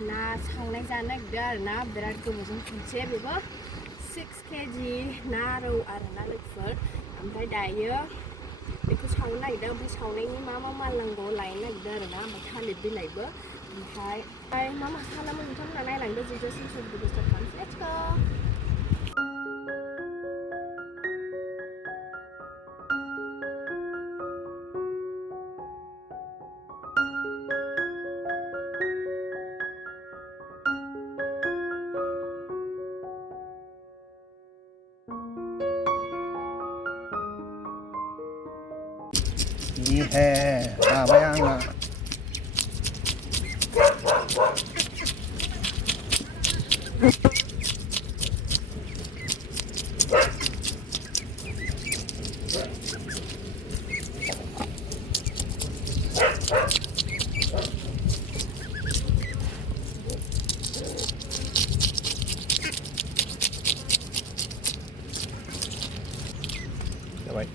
ना सावनाय जानो नागिरदों आरो ना बिराद गोबावजों खनसे बेबो 6 kg ना रौ आरो ना लोगोफोर ओमफ्राय दायो बेखौ सावनो नागिरदों ओमफ्राय सावनायनि मा माल नांगौ लायनो नागिरदों आरो ना ओमफ्राय थालिर बिलाइबो ओमफ्राय मा खालामो नोंथांमोना नायलांदो जिजासिम भिडिअ स्टार्ट खालामसै लेट्स गो 이해 나바양아 Давай.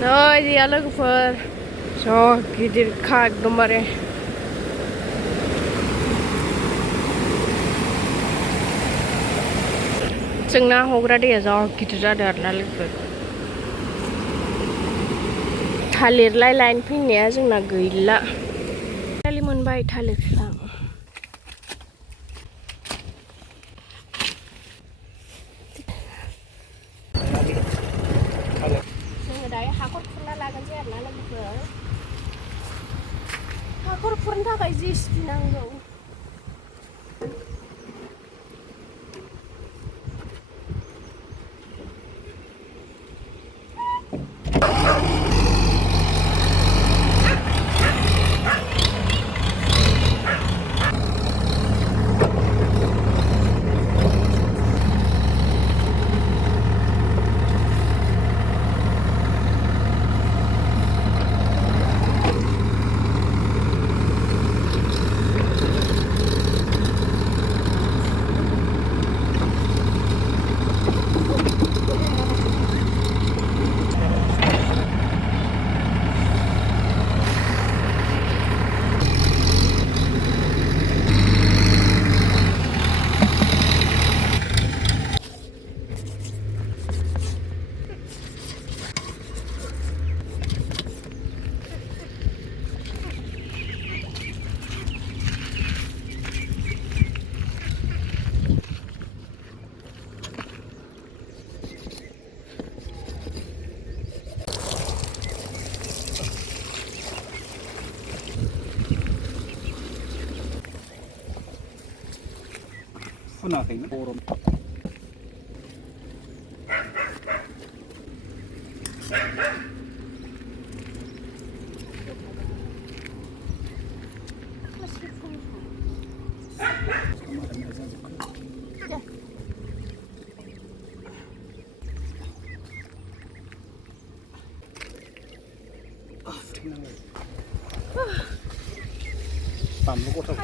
नै दैया लोगोफोर ज' गिदिरखा एकदमबारे जोंना हग्रा दैया जा गिदिर जादों आरोना लोगोफोर थालिरलाय लायनो फैनाया जोंना गैला खालि मोनबाय थालिर बिफां जोङो दायो हाखर खुरना लागोनसै आरोना लोगोफोर हाखर खुरनो थाखाय जेसिबि नांगौ Nothing. 밤로 꽂아.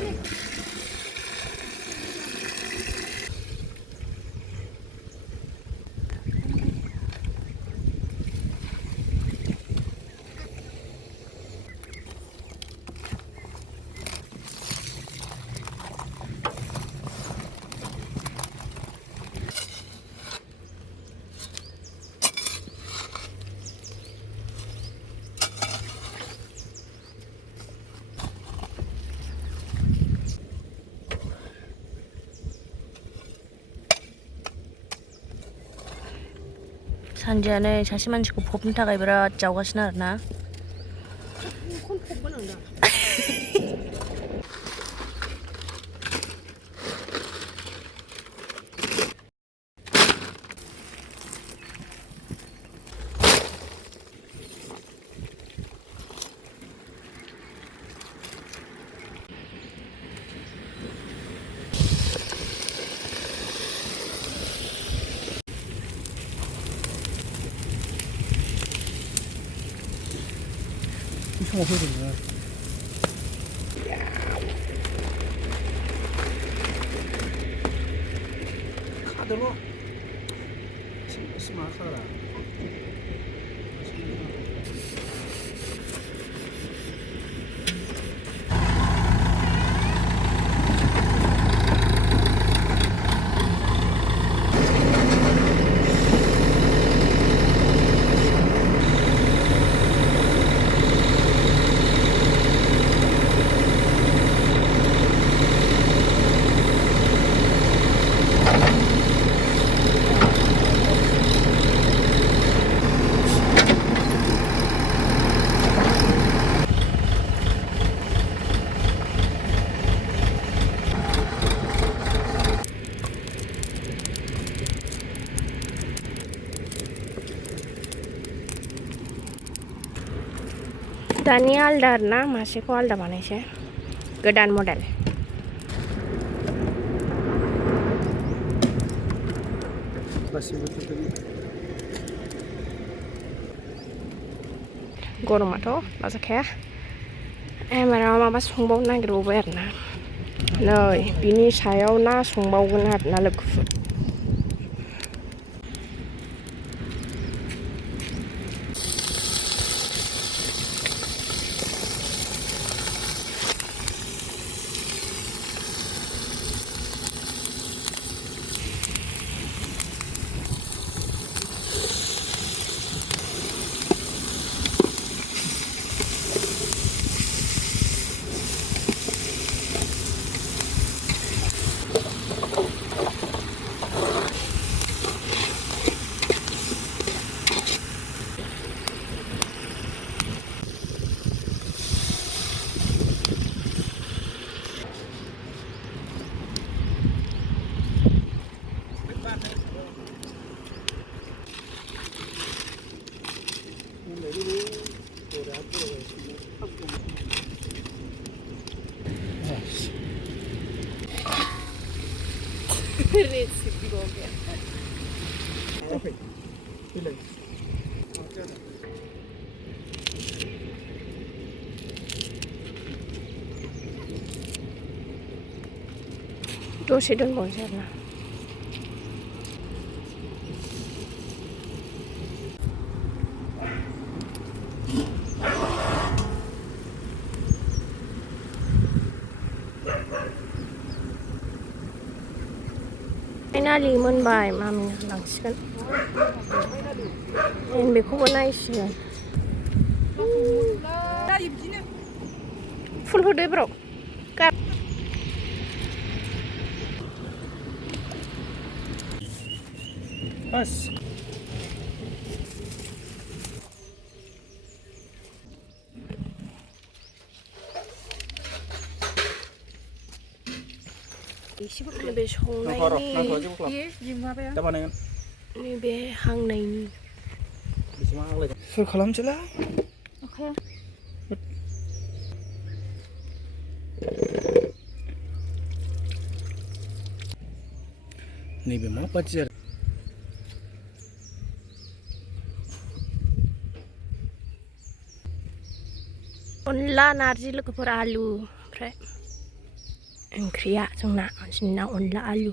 산지안에 자신만 짓고 법는 타가 이브라 자오가시나 나. 뭐 흐르네. 카드로 심한 카드라. दानि आलदा आरोना मासेखौ आलदा बानायसै गोदान मडेल गरमाथ' लाजाखाया एबाराव माबा संबावनो नागिरबावबाय आरोना नै बिनि सायाव ना संबावगोन आरोना लोगोफोर रेसिपी हो गया दसे दोनबावनोसै आरोना फाइनालि मोनबाय मामिना लांसिगोन बेखौबो नायसिगोन फुल होदो ब्र' बस नैबे संनायनि नैबे हांनायनि फुल खालामसैला नैबे माबादि आरो अनला नारजि लोगोफोर आलु ओमफ्राय ओंख्रिया जोंना अनला आलु